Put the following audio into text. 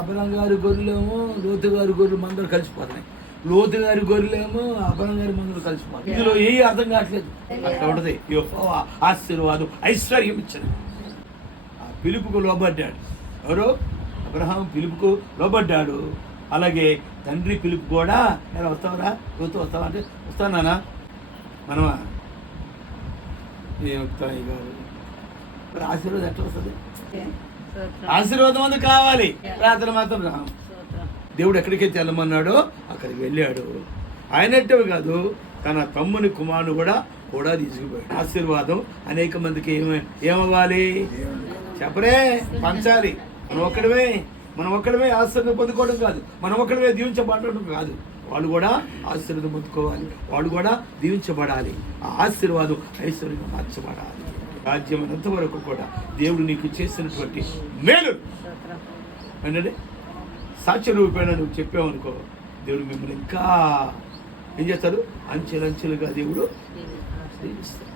Abraham గారి గొర్రెలేమో లోతు గారి గొర్రెలు మందరు కలిసిపోతున్నాయి, లోతు గారి గొర్రెలేమో అబ్రహాం గారి మందరు కలిసిపోతాయి. ఇందులో ఏ అర్థం కావట్లేదు. అక్కడ ఉండదు యెహోవా ఆశీర్వాదం ఐశ్వర్యం ఇచ్చింది. ఆ పిలుపుకు లోబడ్డాడు. ఎవరు? అబ్రహాం పిలుపుకు లోబడ్డాడు. అలాగే తండ్రి పిలుపు కూడా నేను వస్తావరా లోతు వస్తావా అంటే వస్తానా మనమా ఏమవుతాయి గారు. మరి ఆశీర్వాదం ఎట్లా వస్తుంది? ఆశీర్వాదం అందు కావాలి, ప్రార్థన మాత్రం రాము. దేవుడు ఎక్కడికైతే వెళ్ళమన్నాడో అక్కడికి వెళ్ళాడు. ఆయనట్టే కాదు, తన తమ్ముని కుమారుడు కూడా తీసుకుపోయాడు. ఆశీర్వాదం అనేక మందికి ఏమవ్వాలి చెప్పరే, పంచాలి. మనం ఒక్కడమే ఆశీర్వాదం పొందుకోవడం కాదు, మనం ఒక్కడమే దీవించబడటం కాదు, వాళ్ళు కూడా ఆశీర్వాదం పొందుకోవాలి, వాళ్ళు కూడా దీవించబడాలి. ఆ ఆశీర్వాదం ఐశ్వర్యంగా మార్చబడాలి. రాజ్యం అనంత వరకు కూడా దేవుడు నీకు చేసినటువంటి మేలు అంటే సాక్ష్య రూపేణ నువ్వు చెప్పావనుకో, దేవుడు మిమ్మల్ని ఇంకా ఏం చేస్తాడు? అంచెలంచెలుగా దేవుడు దీవిస్తాడు.